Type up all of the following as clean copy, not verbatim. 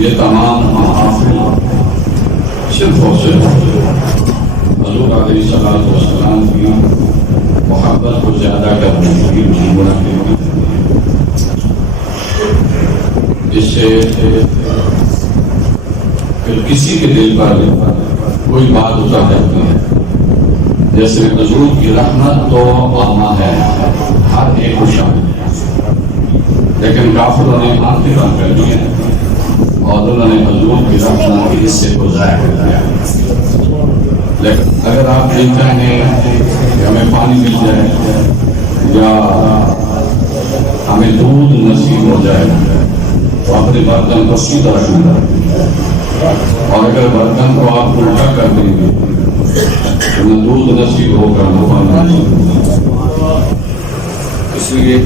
یہ تمام محافل صرف اور صرف حضور علیہ السلام کی محبت کو زیادہ کرنے کی ضرورت ہے۔ اس سے پھر کسی کے دل پر کوئی بات اتر جاتی ہے، جیسے حضور کی رحمت تو عامہ ہے، ہر ایک کو شامل ہے، لیکن کافروں نے آنکھیں بند کر دی ہیں اور انہوں نے حضور کی رحمت کے حصے کو ضائع کر دیا۔ لیکن اگر آپ یہ چاہیں کہ ہمیں پانی مل جائے یا ہمیں دودھ نصیب ہو جائے تو اپنے برتن کو سیدھا رکھنا، اور اگر برتن کو آپ الٹا کر دیں گے تو نہ دودھ نصیب ہوگا نہ پانی نصیب ہوگا۔ اس لیے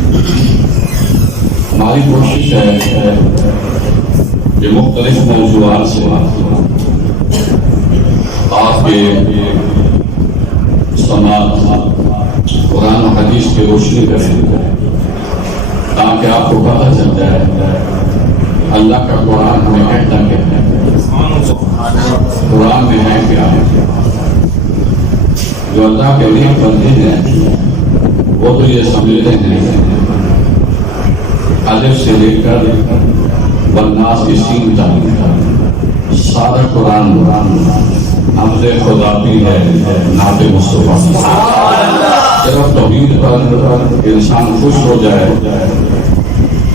ہماری کوشش ہے کہ مختلف موضوعات سے آپ کے سماعت قرآن و حدیث کی روشنی کریں تاکہ آپ کو پتہ چل جائے اللہ کا قرآن ہمیں کہتا کیا ہے، قرآن میں ہے کیا ہے۔ جو اللہ کے نیک بندے ہیں وہ تو یہ سمجھتے ہیں الف سے لے کر والناس کی سین تک سارا قرآن حمد خدا بھی ہے، نعت مصطفیٰ۔ صرف توحید پر انسان خوش ہو جائے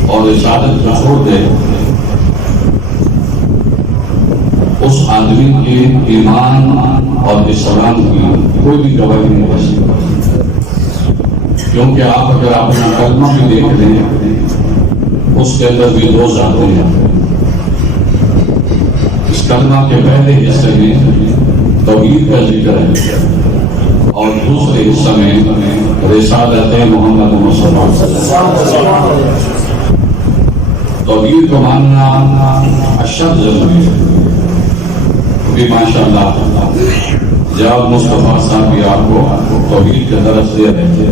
اور رسالت کو چھوڑ دے، اس آدمی کے ایمان اور اسلام کی کوئی بھی گواہی نہیں ہو سکتی، کیونکہ آپ اگر اپنا کلمہ بھی دیکھ لیں اس کے اندر بھی دو ذاتیں ہیں۔ اس کلمہ کے پہلے حصے میں توحید کا ذکر ہے اور دوسرے حصے میں رسالت محمد مصطفیٰ۔ توحید کو ماننا اشد ضروری ہے، کیونکہ ماشاءاللہ جواب مصطفیٰ صاحب بھی آپ کو توحید کا درس دے رہے تھے۔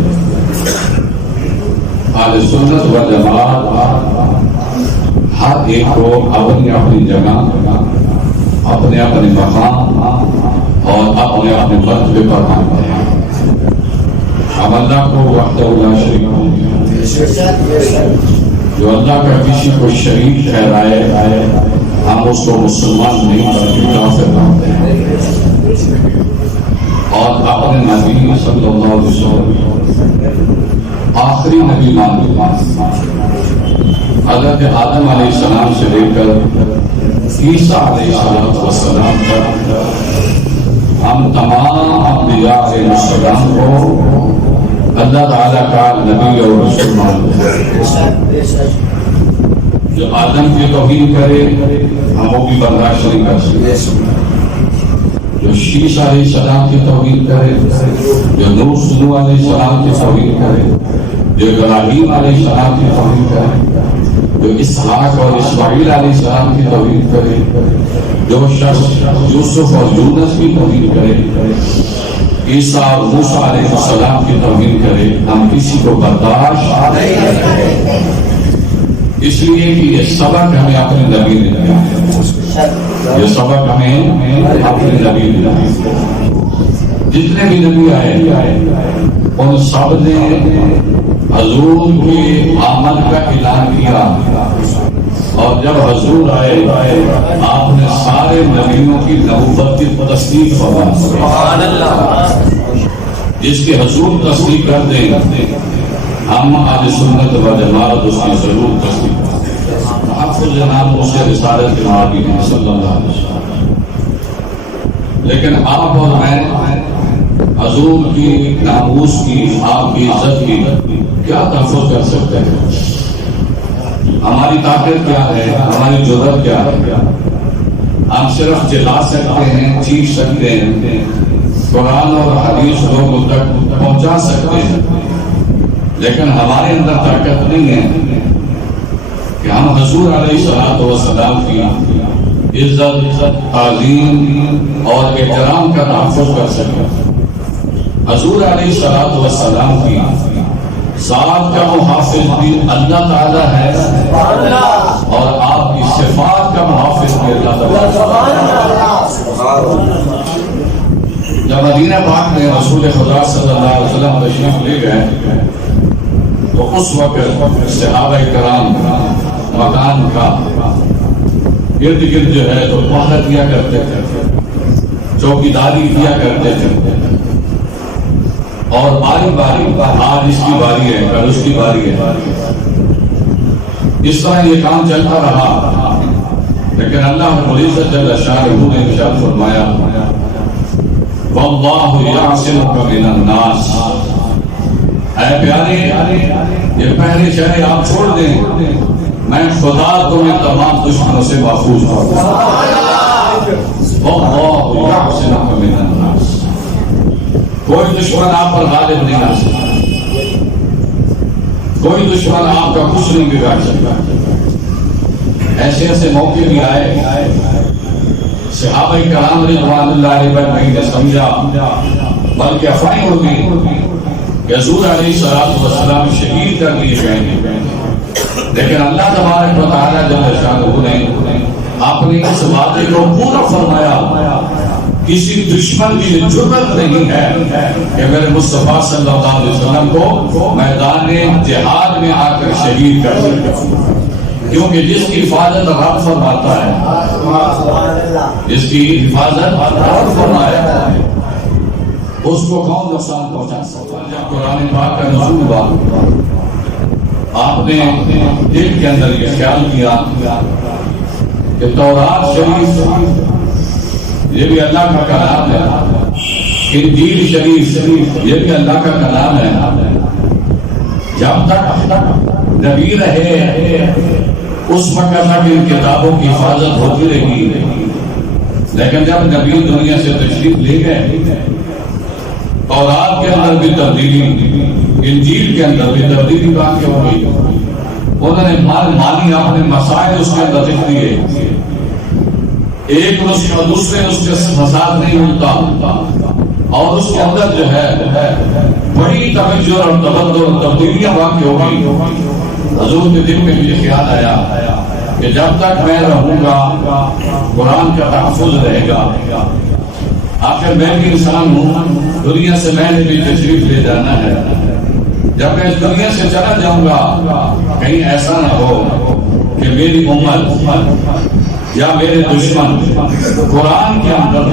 اہل سنت و جماعت ہر ایک کو اپنی اپنی جگہ، اپنے اپنے مقام اور اپنے اپنے مرتبے پر مانتے ہیں۔ ہم اللہ کو وحدہ لا شریک ہے، جو اللہ کا کسی کو شریک ٹھہرائے ہم اس کو مسلمان نہیں بلکہ کافر مانتے ہیں، اور اپنے نبی صلی اللہ علیہ وسلم آخری نبی مانتے ہیں۔ حضرت آدم علیہ السلام سے لے کر عیسیٰ علیہ السلام تک ہم تمام انبیاء علیہ السلام کو اللہ تعالیٰ کا نبی اور رسول مانتے ہیں۔ جو آدم کی توہین کرے ہم وہ بھی برداشت نہیں کر سکتے، جو شیش علیہ السلام کی توہین کرے، جو نوح علیہ السلام کی توہین کرے، جو ابراہیم علیہ السلام کی توہین کرے، جو اسحاق اور اسماعیل علیہ السلام کی توہین کرے، جو شخص یوسف اور یونس کی توہین کرے، عیسیٰ اور موسیٰ علیہ السلام کی توہین کرے، ہم کسی کو برداشت نہیں کریں، اس لیے کہ یہ سبق ہمیں اپنے نبی نے دیا ہے، یہ سبق ہمیں اپنے نبی نے دیا ہے۔ جتنے بھی نبی آئے ان سب نے حضور کی آمد کا اعلان کیا، اور جب حضور آئے آپ نے سارے نبیوں کی نبوت کی تصدیق فرمائی۔ سبحان اللہ۔ جس کی حضور تصدیق کر دیں ہم اہل سنت و جماعت اس کی ضرور تصدیق کرتے ہیں۔ محفوظ جناب اسے رسالت کے نبی ہیں صلی اللہ علیہ وسلم، لیکن آپ اور میں حضور کی ناموس کی، آپ کی عزت کی کیا تحفظ کر سکتے ہیں؟ ہماری طاقت کیا ہے، ہماری جرأت کیا ہے؟ ہم صرف چلا سکتے ہیں، چیخ سکتے ہیں، قرآن اور حدیث لوگوں تک پہنچا سکتے ہیں، لیکن ہمارے اندر طاقت نہیں ہے کہ ہم حضور علیہ السلام کی عزت، تعظیم اور احترام کا تحفظ کر سکیں۔ حضور علیہ السلام کی ذات کا محافظ بھی اللہ تعالی ہے، اور آپ کی صفات جب مدینہ پاک میں رسول خدا صلی اللہ علیہ وسلم تشریف لے گئے تو اس وقت صحابہ کرام مکان کا ارد گرد جو ہے تو پہرہ کیا کرتے تھے، چوکیداری کیا کرتے تھے، اور باری باری آج اس کی باری ہے، کل اس کی باری ہے، اس طرح یہ کام چلتا رہا. لیکن اللہ رب العزت جل شانہ نے ارشاد فرمایا واللہ یعصمک من الناس. اے پیارے یہ پہلے شہر آپ چھوڑ دیں، میں خدا تمہیں تمام دشمنوں سے محفوظ کروں. واللہ یعصمک من الناس. کوئی دشمن آپ پر غالب نہیں آ سکتا، کوئی دشمن آپ کا کچھ نہیں بگاڑ سکتا. ایسے ایسے موقع بھی آئے صحابہ کرام رضوان اللہ علیہ پر نہیں نے سمجھا، بلکہ افواہیں اڑ گئی کہ حضور علیہ السلام شہید کر دیے جائیں گے. لیکن اللہ تبارک و تعالیٰ جل شانہ نے اپنی اس وعدے کو پورا فرمایا. کسی دشمن کی جرأت نہیں ہے کہ میرے مصطفیٰ صلی اللہ علیہ وسلم کو میدان جہاد میں آ کر شہید کر سکے، کیونکہ جس کی حفاظت رب فرماتا ہے، جس کی حفاظت رب فرماتا ہے، اس کو کون نقصان پہنچا سکتا ہے. جب قرآن پاک کا نزول ہوا آپ نے دل کے اندر یہ خیال کیا کہ تورات شریف یہ بھی اللہ کا کلام ہے، انجیل شریف یہ بھی اللہ کا کلام ہے. جب تک نبی رہے اس وقت تک ان کتابوں کی حفاظت ہوتی رہی. لیکن جب نبی دنیا سے تشریف لے گئے تورات کے اندر بھی تبدیلی، انجیل کے اندر بھی تبدیلی واقع ہو گئی. انہوں نے مانی اپنے مسائل اس کے اندر لکھ دیے. ایک نسخہ دوسرے نسخے سے فساد نہیں ملتا، اور اس کے اندر جو ہے بڑی تغیر اور تبدل اور تبدیلیاں واقع ہو گئی. حضور کے دل میں مجھے خیال آیا کہ جب تک میں رہوں گا قرآن کا تحفظ رہے گا. آخر میں بھی انسان ہوں، دنیا سے میں نے بھی تشریف لے جانا ہے. جب میں اس دنیا سے چلا جاؤں گا کہیں ایسا نہ ہو کہ میری امت یا میرے دشمن قرآن کے اندر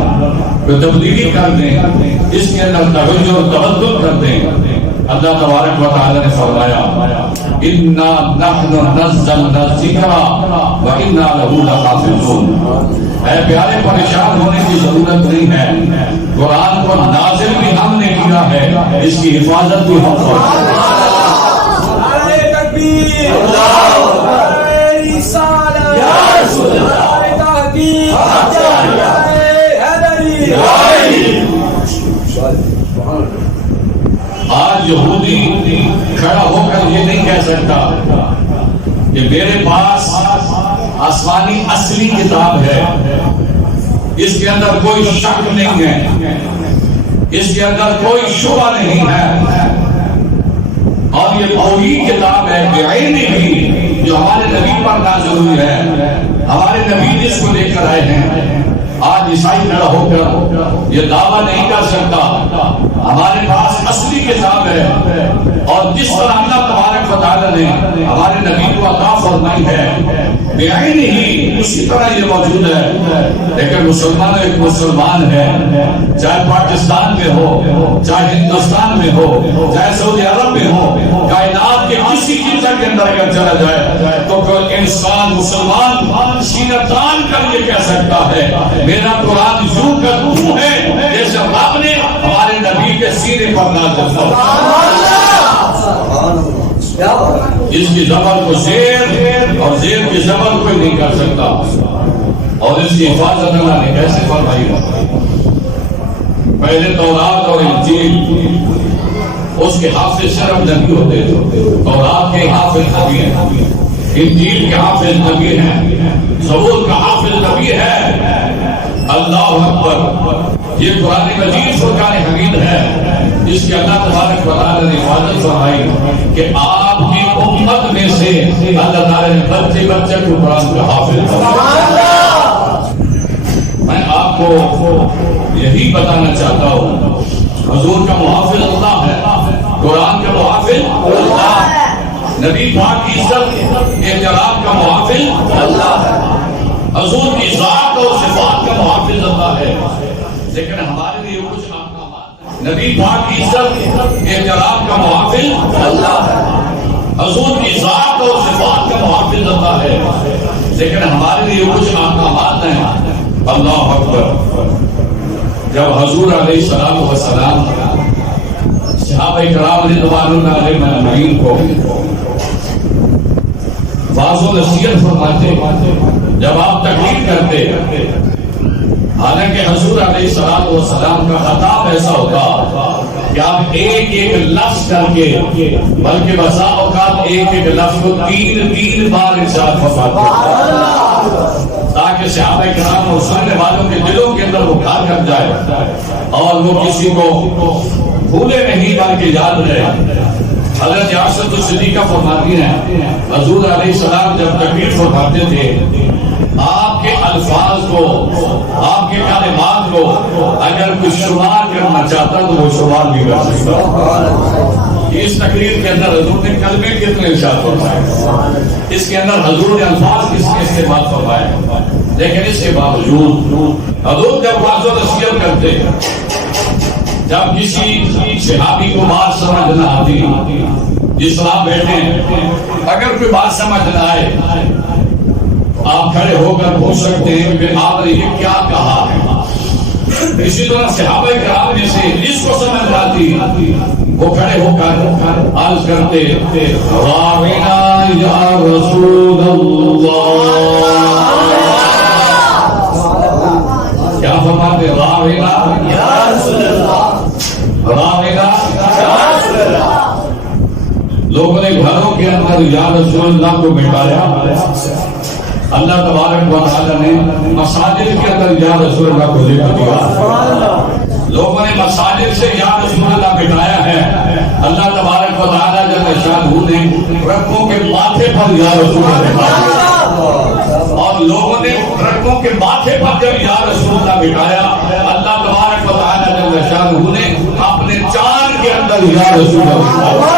تبدیلی کر دیں، اس کے اندر تغیر اور تبدل کر دیں. اللہ تبارک و تعالی نے فرمایا اِنَّا نَحْنُ نَزَّلْنَا الذِّكْرَ وَإِنَّا لَهُ لَحَافِظُونَ. اے پیارے پریشان ہونے کی ضرورت نہیں ہے، قرآن کو نازل بھی ہم نے کیا ہے، اس کی حفاظت بھی ہم نے کی ہے. نعرہ تکبیر، نعرہ رسالت، نعرہ تحقیق، نعرہ حیدری. آج یہودی کھڑا ہو کر یہ نہیں کہہ سکتا کہ میرے پاس آسمانی اصلی کتاب ہے، اس کے اندر کوئی شک نہیں ہے، اس کے اندر کوئی شبہ نہیں ہے، اور یہ وہی کتاب ہے بعینہ جو ہمارے نبی پر نازل ہوئی ہے، ہمارے نبی جس کو لے کر آئے ہیں. آج عیسائی کھڑا ہو کر یہ دعویٰ نہیں کر سکتا ہمارے پاس اصلی کتاب ہے، اور جس طرح اللہ تبارک و تعالی نے ہمارے نبی کو عطا فرمائی ہے بعینہ ہی اسی طرح یہ موجود ہے. لیکن مسلمان ایک مسلمان ہے، چاہے پاکستان میں ہو، چاہے ہندوستان میں ہو، چاہے سعودی عرب میں ہو، کائنات کے کسی خطے کے اندر اگر چلا جائے تو کوئی انسان مسلمان سینہ تان کر یہ کہہ سکتا ہے میرا قرآن یوں کا توں ہے جیسے رب نے ہمارے نبی کے سینے پر نازل فرمایا. اس کی زبر کو زیر اور زیر کی زبر کوئی نہیں کر سکتا. اور اس کی حفاظت اللہ نے کیسے فرمائی؟ پہلے تورات اور انجیل اس کے حافظ صرف نبی ہوتے تھے. تورات کے حافظ نبی ہیں، انجیل کے حافظ نبی ہیں، زبور کا حافظ نبی ہے. اللہ اکبر. یہ قرآن مجید فرقان حمید ہے، جس کی اللہ تبارک و تعالی نے حفاظت فرمائی کہ آپ کی امت میں سے اللہ تعالی نے بچے بچے کو قرآن کا حافظ فرمایا. بتانا چاہتا ہوں، حضور کا محافظ اللہ ہے، قرآن کا محافظ اللہ ہے، نبی پاک کی عزت احترام کا محافظ اللہ ہے، حضور کی ذات اور صفات کا محافظ اللہ ہے، لیکن ہمارے لیے کچھ احکامات ہیں۔ نبی پاک کی عزت احترام کا محافظ اللہ ہے، حضور کی ذات اور صفات کا محافظ اللہ ہے، لیکن ہمارے لیے کچھ احکامات ہیں۔ اللہ اکبر۔ جب حضور علیہ السلام والسلام صحابہ کرام رضوان اللہ علیہم اجمعین کو واعظ و نصیحت فرماتے، جب آپ تقریر کرتے، حالانکہ حضور علیہ السلام والسلام کا خطاب ایسا ہوتا کہ آپ ایک ایک لفظ کر کے، بلکہ بسا اوقات ایک ایک لفظ کو تین بار ارشاد فرماتے تاکہ صحابہ کرام اور سننے والوں کے دلوں کے اندر وہ گھر کر جائے اور وہ کسی کو بھولے نہیں بلکہ یاد رہے۔ حضرت عائشہ صدیقہ فرماتی ہیں حضور علیہ السلام جب تقریر فرماتے تھے، آپ کے الفاظ کو، آپ کے کلمات کو اگر کوئی شمار کرنا چاہتا تو وہ شمار بھی کر سکتا۔ اس تقریر کے اندر حضور نے کلمے کتنے ارشاد فرمائے، اس کے اندر حضور نے الفاظ کس کے استعمال فرمائے، لیکن اس کے باوجود حضور جب واعظ و نصیحت کرتے، جب کسی صحابی کو بات سمجھ نہ آتی، جس طرح بیٹھے اگر کوئی بات سمجھ نہ آئے، آپ کھڑے ہو کر پوچھ سکتے ہیں کہ آپ نے یہ کیا کہا ہے۔ اسی طرح صحابہ کرام میں سے جس کو سمجھ آتی وہ کھڑے ہو کر عرض کرتے، راوینا یا رسول اللہ، کیا فرماتے؟ راوینا یا رسول اللہ، راوینا یا رسول اللہ۔ لوگوں نے گھروں کے اندر یا رسول اللہ کو مٹایا، اللہ تبارک و تعالی نے مساجد کے اندر یا رسول اللہ کو ذکر دیا۔ لوگوں نے مساجد سے یا رسول اللہ مٹایا ہے، اللہ تبارک و تعالی جل شانہ نے رکعوں کے ماتھے پر یا رسول اللہ مٹایا، اور لوگوں نے رکعوں کے ماتھے پر جب یا رسول اللہ مٹایا، اللہ تبارک و تعالی جل شانہ نے اپنے چاند کے اندر یا رسول اللہ مٹایا۔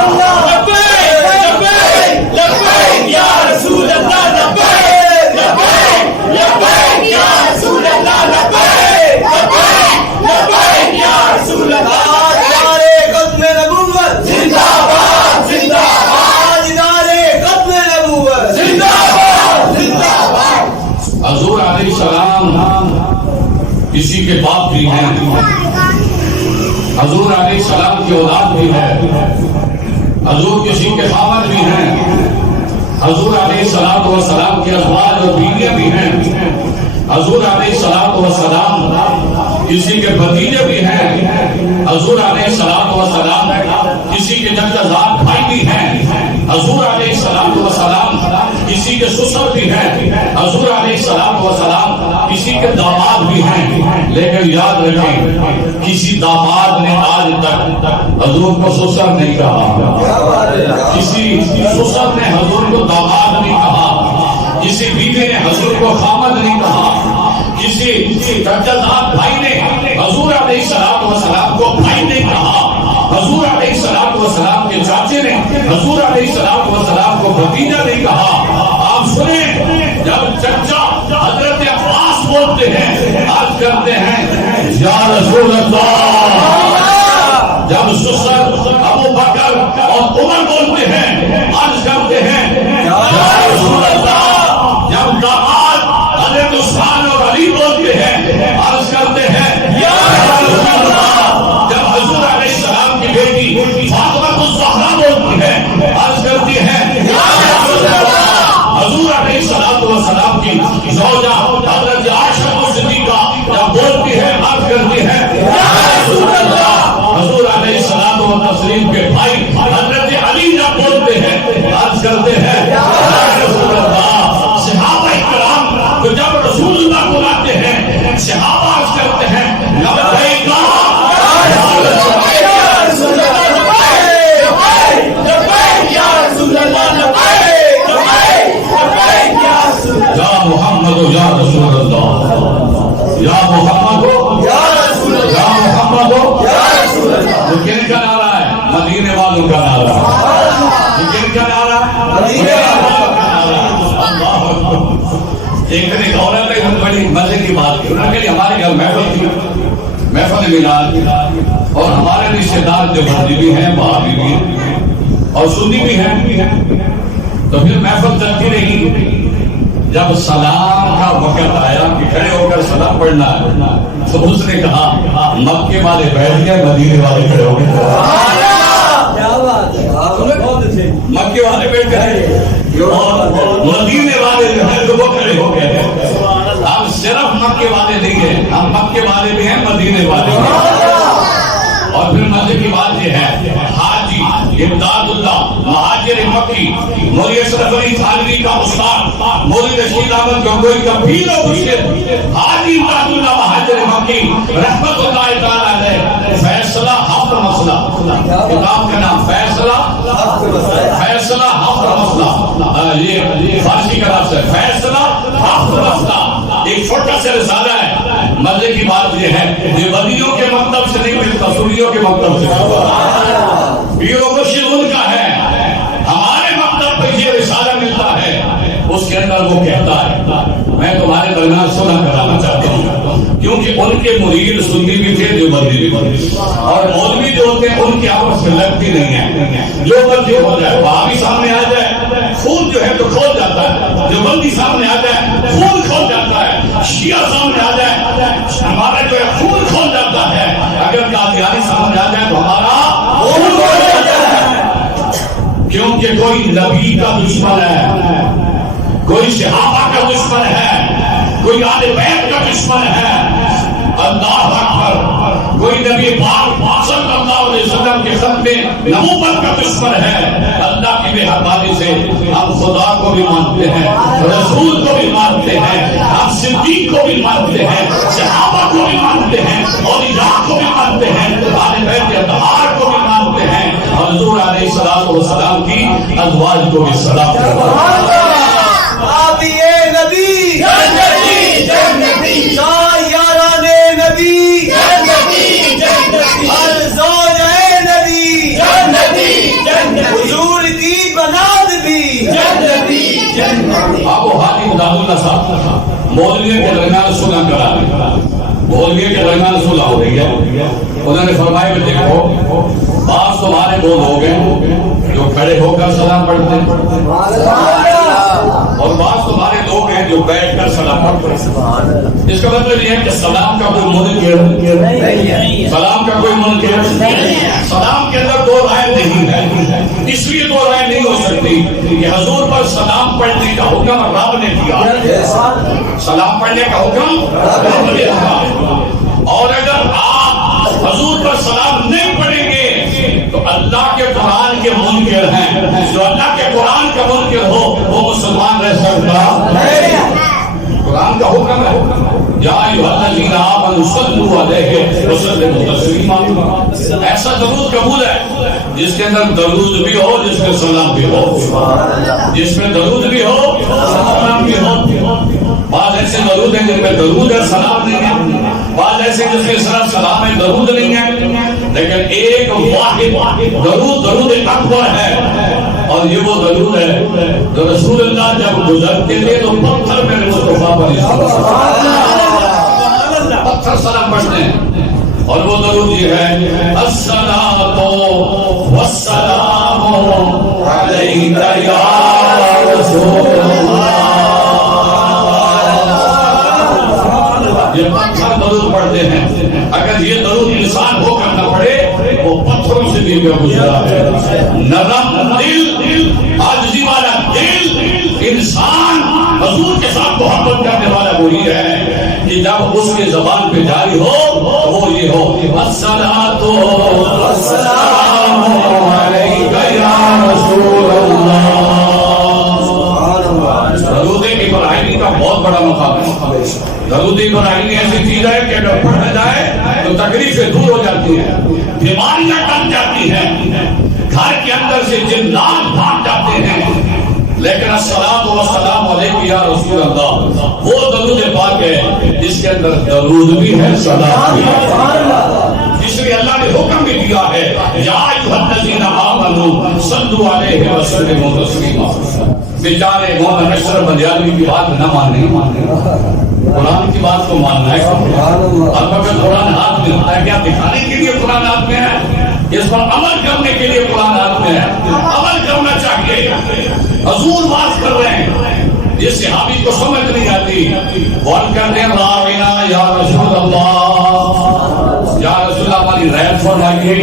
حضور علیہ السلام کسی کے باپ بھی ہیں، حضور علیہ السلام کی اولاد بھی ہے، حضور کسی کے خاوند بھی ہیں، حضور علیہ السلام کے ازواج اور بیویاں بھی ہیں، حضور علیہ السلام کسی کے بھتیجے بھی ہیں، حضور علیہ السلام کسی کے جدازاد بھائی بھی ہیں، حضور علیہ السلام کسی کے سسر بھی ہیں، حضور علیہ السلام کسی کے داماد بھی ہیں، لیکن یاد رکھیں کسی داماد نے آج تک حضور کو سسر نہیں کہا، کسی سسر نے حضور کو داماد نہیں کہا، کسی بیوی نے حضور کو خامد نہیں کہا، کسی جدازاد بھائی نے حضور علیہ السلام کو بھائی نہیں کہا، حضور علیہ السلام کے چاچے نے حضور علیہ السلام کو بھتیجا نہیں کہا۔ آپ سنیں جب چچا حضرت عباس بولتے ہیں، عرض کرتے ہیں یا رسول اللہ، جب سسر ابو بکر اور عمر بولتے ہیں، عرض کرتے ہیں یا رسول اللہ، جب داماد حضرت عثمان اور علی بولتے ہیں، عرض کرتے ہیں یا رسول اللہ، جب حضور علیہ السلام کی بیٹی فاطمہ الزہرا بولتی ہے، عرض کرتی ہے یا رسول اللہ، حضور علیہ السلام کی زوجہ حضرت عائشہ صدیقہ جب بولتی ہے، عرض کرتی ہے یا رسول اللہ، حضور علیہ السلام کے بھائی حضرت علی جب بولتے ہیں، عرض کرتے ہیں یا رسول اللہ۔ صحابہ کرام تو جب رسول اللہ کو لاتے ہیں، صحابہ عرض کرتے ہیں لبیک یا رسول اللہ، یا محمد یا رسول اللہ، یا محمد یا رسول اللہ، محمد یہ کن کا نعرہ ہے؟ مدینے والوں کا نعرہ ہے۔ یہ کن کا نعرہ ہے؟ مدینے والوں کا نعرہ ہے۔ ایک دن ایک عورت ہے بڑی مزے کی بات کی، انہوں نے کہا ہمارے گھر محفل تھی، محفل میلاد، اور ہمارے رشتے دار جو بندی بھی ہیں بھابھی بھی ہیں اور سنی بھی ہیں، تو پھر محفل چلتی رہی۔ جب سلام کا وقت آیا کہ کھڑے ہو کر سلام پڑھنا ہے تو اس نے کہا مکے والے بیٹھ گئے، مدینے والے کھڑے ہو گئے۔ مکے والے بیٹھ گئے اور مدینے والے جو ہیں وہ کھڑے ہو گئے۔ ہم صرف مکے والے نہیں ہیں، ہم مکے والے بھی ہیں، مدینے والے بھی ہیں۔ اور پھر مزے کی بات یہ ہے، حاجی امداد اللہ مہاجر مکی مولوی اشرف علی تھانوی کا استاد مولوی رشید احمد گنگوئی کا بھی لوگ اس کے حاجی امداد اللہ مہاجر مکی رحمت اللہ تعالی علیہ فیصلہ ہفت مسئلہ، کتاب کا نام فیصلہ ہفت مسئلہ، یہ فارسی کا لفظ ہے، فیصلہ ہفت مسئلہ، ایک چھوٹا سا رسالہ ہے۔ مزے کی بات یہ ہے یہ ولیوں کے مکتب سے نہیں ملتا، سنیوں کے مکتب سے پیر و مرشد ان کا ہے، ہمارے مکتب پہ یہ رسالہ ملتا ہے۔ اس کے اندر وہ کہتا ہے میں تمہارے درمیان صلح کرانا چاہتا ہوں، کیونکہ ان کے مرید سنی بھی تھے جو بندی بھی تھے، اور مولوی جو ہوتے ہیں ان کی آپس میں لگتی نہیں ہے، جو بندی ہو جائے بھابھی سامنے آ جائے خون جو ہے تو کھول جاتا ہے، جو بندی سامنے آ جائے خون کھول جاتا ہے، شیعہ سامنے آ جائے ہمارا جو ہے خون کھول جاتا ہے، اگر قادیانی سامنے آ جائے تو ہمارا خون کھول جاتا ہے، کیونکہ کوئی نبی کا دشمن ہے، کوئی صحابہ کا دشمن ہے، کوئی آل بیت کا دشمن ہے، اللہ اکبر، کوئی نبی پاک صلی اللہ علیہ وسلم کے ختم نبوت کا دشمن ہے۔ اللہ کی مہربانی سے ہم خدا کو بھی مانتے ہیں، رسول کو بھی مانتے ہیں، ہم صدیق کو بھی مانتے ہیں، صحابہ کو بھی مانتے ہیں، اولیاء کو بھی مانتے ہیں، آل بیت اطہار کو بھی مانتے ہیں، اور حضور علیہ الصلوۃ والسلام کی ازواج کو بھی سلام کرتے ہیں۔ آبیے نبی جنتی جنتی یارانے نبی جنتی جنتی الزوجے نبی جنتی جنتی حضور کی بناد بھی جنتی جنتی۔ آپ وہ حاجی امداد اللہ صاحب مولوی کے درمیان صلح کرا رہے، مولوی کے درمیان صلح ہو رہی ہے، انہوں نے فرمایا کہ دیکھو بعض تمہارے وہ لوگ ہیں جو کھڑے ہو کر سلام پڑھتے ہیں اور بعض تمہارے لوگ ہیں جو بیٹھ کر سلام پڑھتے ہیں۔ اس کا مطلب یہ ہے کہ سلام کا کوئی منکر نہیں، سلام کا کوئی منکر نہیں، سلام کے اندر دو رائے نہیں ہے، اس لیے دو رائے نہیں ہو سکتی کہ حضور پر سلام پڑھنے کا حکم رب نے دیا، سلام پڑھنے کا حکم رب نے دیا، اور اگر آپ حضور پر سلام نہیں پڑھیں گے تو اللہ کے قرآن کے منکر ہیں، جو اللہ کے قرآن کا منکر ہو وہ مسلمان رہ سکتا نہیں۔ قرآن کا حکم ہے یا ایھا الذین آمنوا صلوا علیہ وسلموا تسلیما، ایسا درود قبول ہے جس کے اندر درود بھی ہو، جس میں سلام بھی ہو، جس میں درود بھی ہو سلام بھی ہو۔ بعض ایسے درود ہیں جن میں درود ہے سلام نہیں ہے، بعض ایسے جس میں صرف سلام ہے درود نہیں ہے، لیکن ایک واحد درود اکبر ہے، اور یہ وہ درود ہے جو رسول اللہ جب گزرتے تھے تو پتھر میں مصطفیٰ پر پتھر سلام پڑھتے ہیں، اور وہ درود یہ ہے الصلاۃ والسلام علیک یا رسول اللہ، یہ پتھر درود پڑھتے ہیں۔ اگر یہ درود انسان ہو کر نہ پڑھے وہ پتھروں سے بھی گزرا ہے۔ نرم دل، عاجزی والا دل، انسان حضور کے ساتھ محبت کرنے والا وہی ہے کہ جب اس کے زبان پہ جاری ہو تو وہ یہ ہو الصلاۃ والسلام علیک یا رسول اللہ۔ درود ابراہیمی کا بہت بڑا مقام ہے۔ درود ابراہیمی ایسی چیز ہے کہ اگر پڑھا جائے تو تکلیفیں دور ہو جاتی ہیں، بیماریاں کٹ جاتی ہیں، گھر کے اندر سے جنات بھاگ جاتے ہیں۔ لیکن الصلاۃ والسلام علیک یا رسول اللہ وہ درود پاک ہے جس کے اندر درود بھی ہے، سلام بھی ہے، جس بلکہ اللہ نے حکم بھی دیا ہے یا ایھا الذین آمنوا صلوا علیہ وسلموا تسلیما. بیچارے مولانا اشرف بندیالوی کی بات نہ مانیں، قرآن کی بات کو ماننا ہے. اب اگر قرآن ہاتھ میں ہوتا ہے کیا دکھانے کے لیے قرآن ہاتھ میں ہے؟ اس پر عمل کرنے کے لیے قرآن ہاتھ میں ہے. عمل کرنا چاہیے. حضور بات کر رہے ہیں، یہ صحابی کو سمجھ نہیں آتی. بول کرتے ہیں راوینا یا رسول اللہ، یا رسول اللہ ہماری رعایت فرمائیے،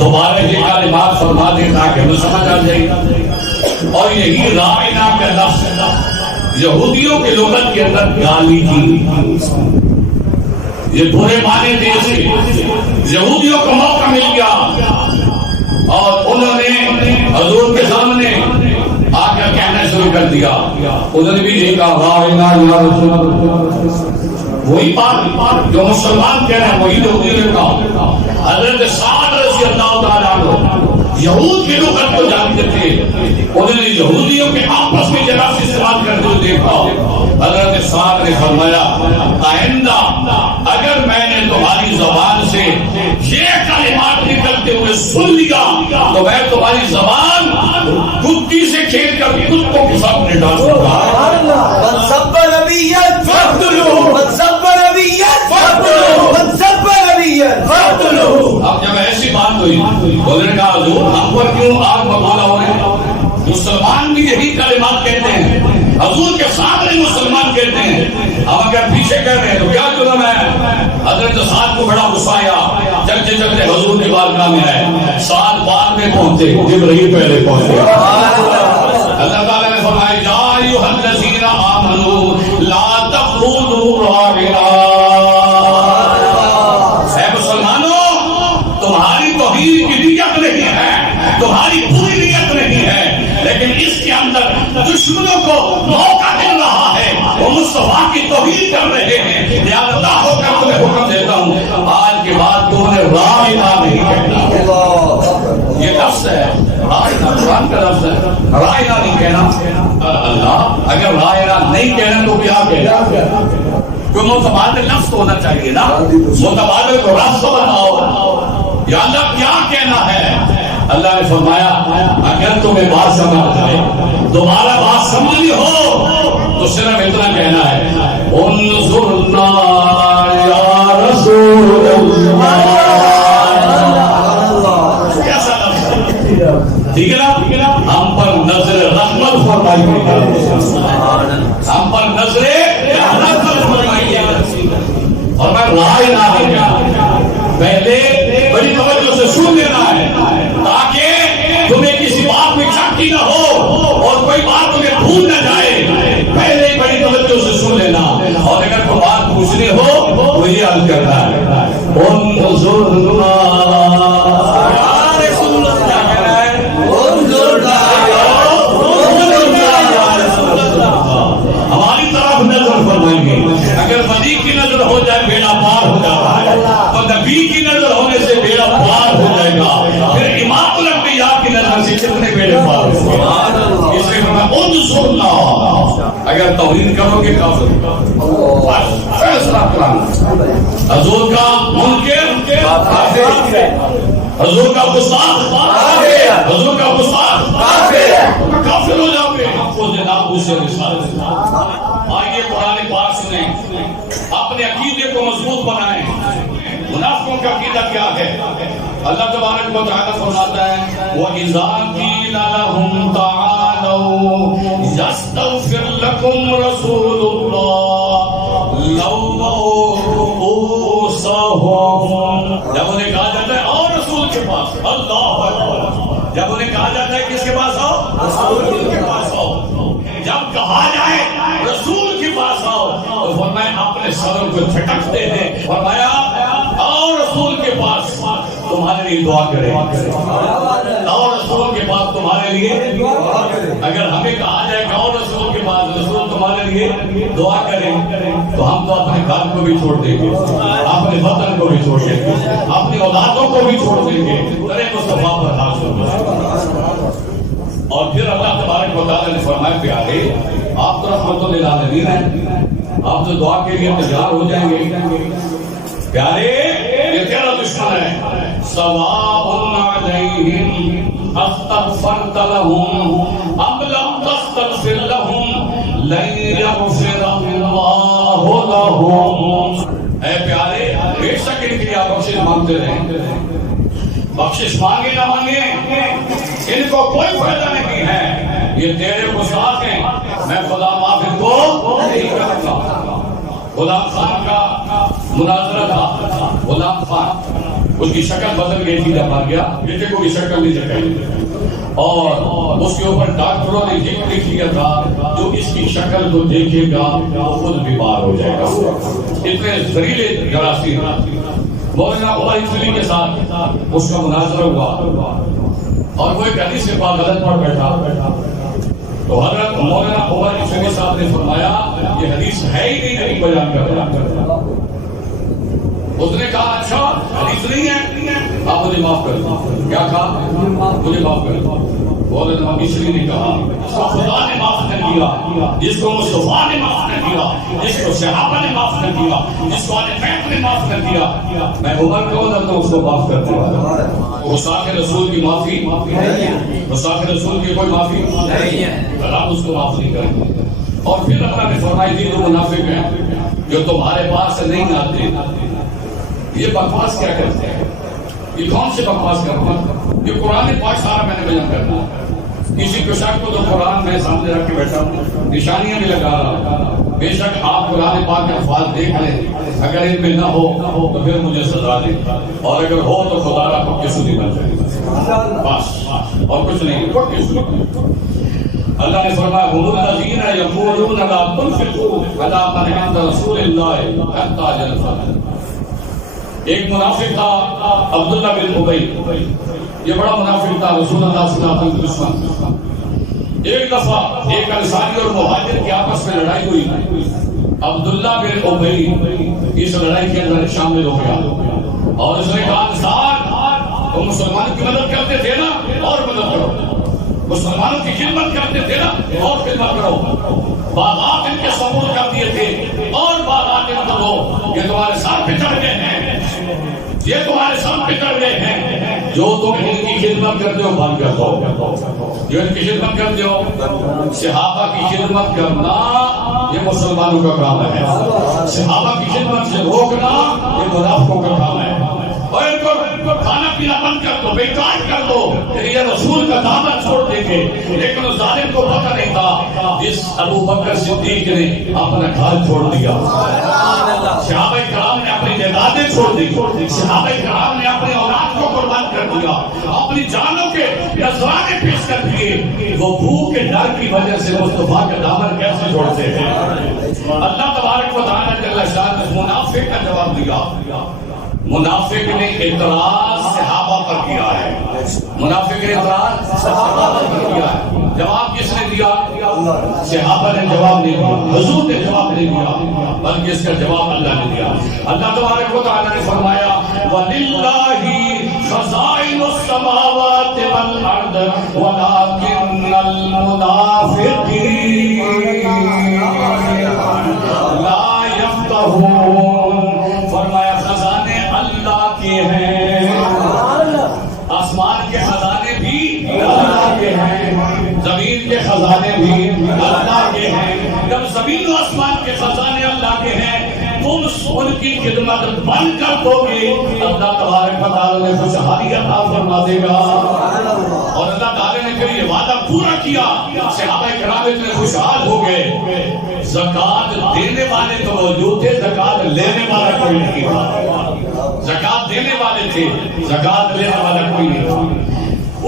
دوبارہ یہ کلمات فرما دیں تاکہ ہمیں سمجھ آ جائے. اور یہی راوینا کا لفظ یہودیوں کے لغت کے اندر گالی کی، یہ برے معنی دے سے یہودیوں کو موقع مل گیا اور انہوں نے حضور کے سامنے آ کر کہنا شروع کر دیا. انہوں نے بھی یہی کہا راوینا یا رسول اللہ، وہی بات جو مسلمان کہہ رہے ہیں وہی یہودیوں نے کہا. حضرت سعد رضی اللہ تعالیٰ عنہ یہود کی لغت کو جانتے تھے، انہوں نے یہودیوں کے آپس میں جناب سے استعمال کرتے ہوئے دیکھا. حضرت سعد نے فرمایا آئندہ اگر میں نے تمہاری زبان سے یہ کلمات نکلتے ہوئے سن لیا تو میں تمہاری زبان کتی سے کھیل کر کتوں کے سامنے ڈال دوں گا. من سب نبیًا فاقتلوه، من سب نبیًا فاقتلوه، من سب نبیًا فاقتلوه. اب جب ایسی بات ہوئی انہوں نے کہا حضور ہم پر کیوں آگ بگولا ہو رہے ہیں؟ مسلمان بھی یہی کلمات کہتے ہیں، حضور کے سامنے مسلمان کہتے ہیں، ہم اگر پیچھے کہہ رہے ہیں تو کیا جرم ہے؟ حضرت سعد کو بڑا غصہ آیا، چلتے چلتے حضور کی بارگاہ میں آئے. سعد بعد میں پہنچے، جبرائیل پہلے پہنچے. اللہ تعالیٰ نے فرمایا یا ایھا الذین آمنوا لا تقولوا راعنا. اے مسلمانوں تمہاری توحید کی نیت نہیں ہے، تمہاری پوری نیت نہیں ہے، لیکن اس کے اندر دشمنوں کو موقع مل رہا ہے، وہ مصطفیٰ کی توحید کر رہے ہیں. یا اللہ ہو کر تمہیں حکم دیتا ہوں آج کے بعد تم نے راعنا نہیں کہنا. یہ لفظ ہے راعنا، قرآن کا لفظ ہے. راعنا نہیں کہنا. اللہ اگر راعنا نہیں کہنا تو کیا کہنا؟ کوئی متبادل لفظ ہونا چاہیے نا، متبادل کو لفظ بناؤ. یا اللہ کیا کہنا ہے؟ اللہ نے فرمایا اگر تمہیں بات سمجھ آئے، دوبارہ بات سمجھنی ہو تو صرف اتنا کہنا ہے انظرنا یا رسول اللہ. کیسا لفظ ٹھیک ہے نا؟ ہم پر نظر رحمت فرمائیے، ہم پر نظر رحمت فرمائیے. اور میں رائے نہ پہلے بڑی توجہ سے سن لینا ہے تاکہ تمہیں کسی بات میں شک نہ ہو اور کوئی بات تمہیں بھول نہ جائے. پہلے ہی بڑی توجہ سے سن لینا، اور اگر کوئی بات پوچھنی ہو تو یہ عرض کرنا ہے انظرنا یا رسول اللہ. کیا کہنا ہے؟ انظرنا یا رسول اللہ. ہماری طرف نظر فرمائیں گے. اگر ولی کی نظر ہو جائے بیڑا پار ہو جاتا ہے، تو نبی کی نظر ہونے سے بیڑا پار ہو جائے گا. پھر امام الانبیاء کی نظر سے کتنے بیڑے پار ہو گئے. اس لیے میں انظرنا، اگر توہین کرو گے کافر. فیصلہ قرآن. حضور کا منکر حضور کا گستاخ حضور کا گستاخ کافر ہو جاؤ گے. آئیے قرآن پاک سنیں، اپنے عقیدے کو مضبوط بنائیں. منافقوں کا عقیدہ کیا ہے؟ اللہ تبارک و تعالیٰ فرماتا ہے وَإِذَا قِيلَ لَهُمْ تَعَالَوْا يَسْتَغْفِرْ لَكُمْ رَسُولُ اللَّهِ لَوَّوْا رُءُوسَهُمْ. جب انہیں کہا جاتا ہے اور رسول کے پاس، اللہ اکبر، جب انہیں کہا جاتا ہے کس کے پاس آؤ؟ رسول کے پاس آؤ. جب کہا جائے رسول کے پاس آؤ تو فرمایا اپنے سر کو جھٹکتے ہیں. فرمایا اور رسول کے پاس تمہارے لیے دعا کرے، اور رسول کے پاس تمہارے لیے. اگر ہمیں کہا جائے کہ اور رسول کے پاس رسول تمہارے لیے دعا کریں تو ہم تو اپنے گھر کو بھی چھوڑ دیں گے، اپنے وطن کو بھی چھوڑ دیں گے، اپنی اولادوں کو بھی چھوڑ دیں گے. مصطفیٰ پر حاضر. اور پھر اللہ تبارک و تعالیٰ نے فرمایا پیارے آپ تو رحمت للعالمین ہیں، آپ تو دعا کے لیے تیار ہو جائیں گے. پیارے یہ تیرا دشمن ہے، سواء علیہم استغفرت لهم ام لم تستغفر لهم لن یغفر اللہ لهم۔ اے پیارے، بے شک ان کے لیے آپ بخشش مانگتے رہیں، بخشش مانگے نہ مانگے ان کو کوئی فائدہ نہیں ہے، یہ تیرے گستاخ ہیں، میں خدا معاف ان کو نہیں کرتا۔ غلام خان کا مناظرہ تھا، غلام خان اس کی شکل بدل گئی تھی، جب آ گیا بیٹے کو کی شکل نہیں دکھائی، اور اس کے اوپر ڈاکٹروں نے یہ لکھ دیا تھا جو اس کی شکل کو دیکھے گا وہ خود بیمار ہو جائے گا۔ اتنے زہریلے جراثیم۔ مولانا عمر اسماعیلی کے ساتھ اس کا مناظرہ ہوا اور وہ ایک حدیث سے پاک غلط پڑھ بیٹھا، تو حضرت مولانا عمر اسماعیلی صاحب نے فرمایا یہ حدیث ہے ہی نہیں بیان کر رہا۔ اس نے کہا اچھا حدیث نہیں ہے، آپ مجھے معاف کر دیں۔ کیا کہا؟ مجھے معاف کر دیں۔ مولانا اسماعیلی نے کہا جس کو خدا نے معاف نہ کیا، جس کو مصطفیٰ نے معاف نہ کیا، جس کو صحابہ نے معاف نہ کیا، جس کو اہل بیت نے معاف نہ کیا، میں عمر کون ہوں تو اس کو معاف کرنے والا۔ گستاخ رسول کی معافی، گستاخ رسول کی کوئی معافی نہیں ہے، آپ اس کو معاف نہیں کریں گے۔ اور پھر اللہ نے فرمائی تھی جو منافق ہیں جو تمہارے پاس نہیں آتے، یہ بکواس کیا کرتے ہیں؟ یہ کون سے بکواس کرتے ہیں؟ یہ قرآن پاک سارا میں نے بیان کرنا ہے۔ کسی پوشاک کو تو قرآن میں سامنے رکھ کے بیٹھا ہوں، نشانیاں بھی لگا رہا ہوں۔ بے شک آپ قرآن پاک کے الفاظ دیکھ لیں، اگر ان میں نہ ہو تو پھر مجھے سزا دیں، اور اگر ہو تو خدا را کو کسی نہیں بن جائے، بس اور کچھ نہیں، کوئی کسی نہیں۔ اللہ نے فرمایا هم الذین یقولون لا تنفقوا علی من عند رسول اللہ حتی ينفضوا۔ ایک منافق تھا عبداللہ بن ابی، یہ بڑا منافق تھا، رسول اللہ صلی اللہ علیہ وسلم کا دشمن۔ ایک دفعہ ایک انصاری اور مہاجر کی آپس میں لڑائی ہوئی، عبداللہ بن ابی اس لڑائی کے اندر شامل ہو گیا اور اس نے کہا انصار تم مسلمانوں کی مدد کرتے تھے نا، اور مدد کرو، مسلمانوں کی خدمت کرتے تھے نا، اور خدمت کرو۔ باغات ان کے سپورٹ کر دیے تھے، اور باغات ان کو یہ تمہارے ساتھ پہ چڑھ گئے ہیں، یہ تمہارے ساتھ پہ چڑھ گئے ہیں، جو تم ان کی خدمت کرتے ہو بند کر دو، جو ان کی خدمت کرتے ہو۔ صحابہ کی خدمت کرنا یہ مسلمانوں کا کام ہے، صحابہ کی خدمت سے روکنا یہ منافقوں کا کام ہے۔ اور ان کو کھانا پینا بند کر دو، بیکار کر دو، یہ رسول کا دامن چھوڑ دیں گے۔ لیکن اس ظالم کو پتہ نہیں تھا جس ابو بکر صدیق نے اپنا گھر چھوڑ دیا، صحابہ کرام نے اپنی جائیدادیں چھوڑ دی، صحابہ کرام نے اپنی اولاد کو قربان کر دیا، اپنی جانوں کے نذرانے پیش کر دیے۔ وہ بھوک کے ڈر کی وجہ سے مصطفیٰ کا دامن کیسے چھوڑتے ہیں؟ اللہ تبارک و تعالیٰ جل شانہ نے منافق کا جواب دیا۔ منافق نے اعتراض صحابہ پر کیا ہے، منافق نے اعتراض صحابہ پر کیا ہے۔ جواب کس نے دیا؟ صحابہ نے جواب نہیں دیا، حضور نے جواب نہیں دیا، بلکہ اس کا جواب اللہ نے دیا۔ اللہ تبارک و تعالیٰ نے فرمایا وَلِلَّهِ خَزَائِنُ السَّمَاوَاتِ وَالْأَرْضِ وَلَكِنَّ الْمُنَافِقِينَ لَا يَفْقَهُونَ۔ فرمایا خزانے اللہ کے ہیں، آسمان کے خزانے بھی اللہ کے ہیں، زمین کے خزانے بھی اللہ کے ہیں۔ جب زمین و آسمان کے خزانے اللہ کے ہیں، تم ان کی خدمت بند کر دو گے، اللہ تبارک و تعالیٰ نے خوشحالی عطا فرما دے گا۔ اور اللہ تعالیٰ نے پھر یہ وعدہ پورا کیا، صحابہ کرام اتنے خوشحال ہو گئے۔ زکات دینے والے تو موجود تھے، زکات لینے والا کوئی نہیں تھا۔ زکات دینے والے تھے، زکات لینے والا کوئی نہیں تھا۔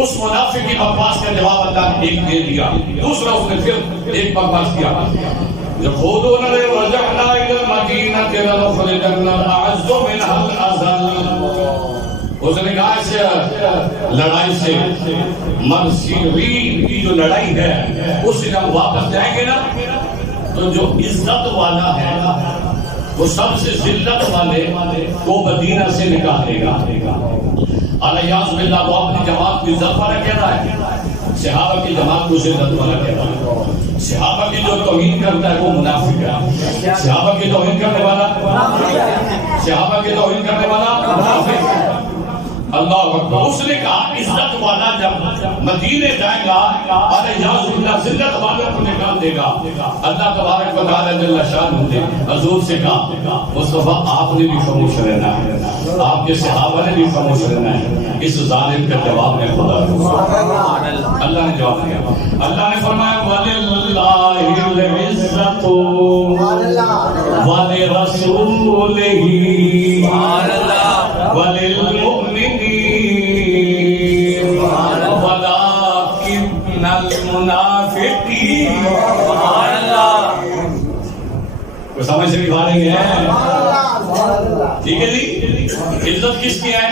اس منافق کی بکواس کا جواب اللہ نے ایک دے دیا، دوسرا اس نے پھر ایک بکواس کیا، يقولون لئن رجعنا إلى المدينة لنخرجن الأعز منها الأذل۔ اس نے کہا اس لڑائی سے منصورین کی جو لڑائی ہے اس سے ہم واپس جائیں گے نا تو جو عزت والا ہے وہ سب سے ذلت والے کو مدینہ سے نکالے گا۔ الیاذ باللہ وہ اپنی جماعت کو عزت والا کہہ رہا ہے، صحابہ کی جماعت کو عزت والا کہہ رہا ہے۔ صحابہ کی جو توہین کرتا ہے وہ منافق ہے، صحابہ کی توہین کرنے والا، صحابہ کی توہین کرنے والا منافق ہے۔ اللہ اکبر. اس نے کہا عزت والا جب مدینے جائے گا ارے یاز اللہ ذلت والے کو نکال دے گا. اللہ تبارک و تعالی جل شانہ نے حضور سے کہا مصطفیٰ آپ نے بھی خاموش رہنا ہے, آپ کے صحابہ نے بھی خاموش رہنا ہے. اس ظالم کا جواب میں خدا اللہ نے جواب دیا. اللہ نے فرمایا وَلِلَّهِ الْعِزَّةُ وَلِرَسُولِهِ وَلِلْمُؤْمِنِينَ وَلَكِنَّ الْمُنَافِقِينَ. کوئی سمجھ سے بھی بات نہیں ہے؟ ٹھیک ہے جی. عزت کس کی ہے؟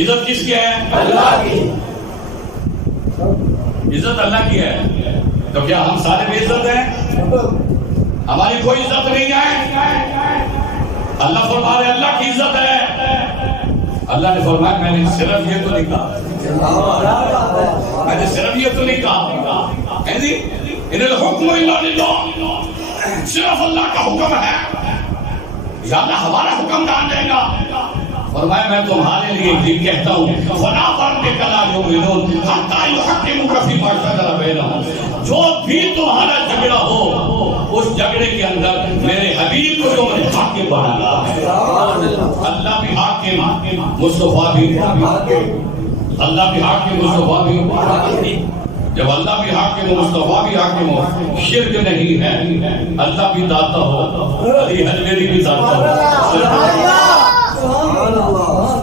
عزت کس کی ہے؟ اللہ کی. عزت اللہ کی ہے. تو کیا ہم سارے بے عزت ہیں؟ ہماری کوئی عزت نہیں ہے. اللہ فرما رہے اللہ کی عزت ہے. اللہ نے فرمایا میں نے صرف یہ تو نہیں کہا, میں نے صرف یہ تو نہیں کہا ان الحکم الا للہ, صرف اللہ کا حکم ہے. یا اللہ ہمارا حکم مان دے گا. فرمایا میں تمہارے لیے یہ کہتا ہوں فلا وربک لا یؤمنون حتی یحکموک فیما شجر بینہم. جو بھی تمہارا جھگڑا ہو اس جھگڑے کے اندر میرے حبیب کو تم نے حاکم بنانا ہے. اللہ بھی حاکم, مصطفیٰ بھی اللہ بھی حاکم, مصطفیٰ بھی. جب اللہ بھی حاکم ہو مصطفیٰ بھی حاکم ہو شرک نہیں ہے. اللہ بھی داتا ہو, علی حجویری بھی داتا ہو.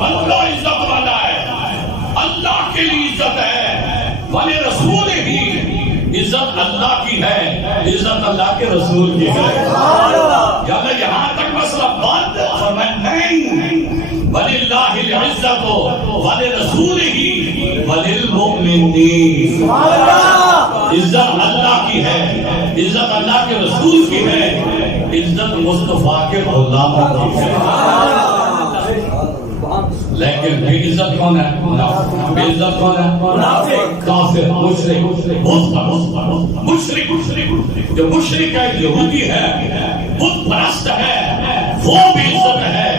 اللہ عزت والا ہے, اللہ کے لیے عزت ہے. ولی رسول ہی عزت اللہ کی ہے, عزت اللہ کے رسول کی ہے. یعنی یہاں تک مسئلہ بند نہیں. وَلِلَّهِ الْعِزَّةُ وَلِرَسُولِهِ وَلِلْمُؤْمِنِينَ. عزت اللہ کی ہے, عزت اللہ کے رسول کی ہے, عزت مصطفیٰ کے غلاموں کی ہے. لیکن بے عزت کون ہے؟ بے عزت کون ہے؟ منافق, کافر, مشرک, مشرک. جو مشرک ہے, یہودی ہے, بت پرست ہے, وہ بھی عزت ہے.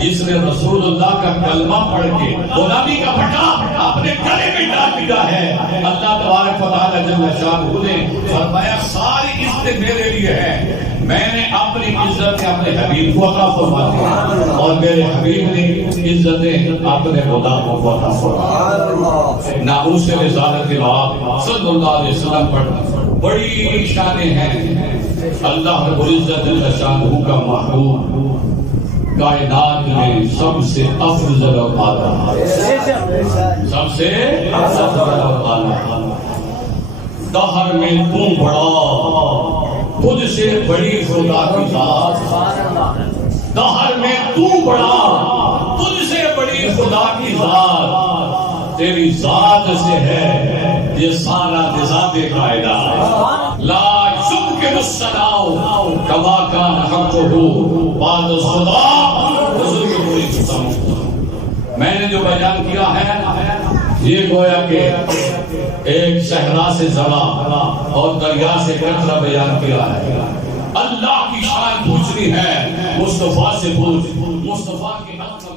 جس نے رسول اللہ کا کلمہ پڑھ کے غلامی کا پٹا اپنے گلے میں ڈال دیا ہے. اللہ تبارک و تعالی جل شانہ نے فرمایا ساری عزت میرے لیے ہے. میں نے اپنی عزت اپنے حبیب کو عطا فرما دی اور میرے حبیب نے عزتیں اپنے غلاموں کو عطا فرما دی. ناموس رسالت آپ صلی اللہ علیہ وسلم پر بڑی شانیں ہیں. اللہ رب العزت جل شانہ کا محبوب کائنات میں سب سے افضل اور اعلیٰ, سب سے افضل اور اعلیٰ. دہر میں تم بڑا تجھ سے بڑی خدا کی ذات. دہر میں تم بڑا تجھ سے بڑی خدا کی ذات. تیری ذات سے ہے یہ سارا نظام کائنات. لا يمكن الصلاة كما كان حقه بعد الصلاة. میں نے جو بیان کیا ہے یہ گویا کہ ایک صحرا سے زرا اور دریا سے قطرہ بیان کیا ہے. اللہ کی شان پوچھنی ہے, مصطفیٰ سے پوچھ, مصطفیٰ کی حق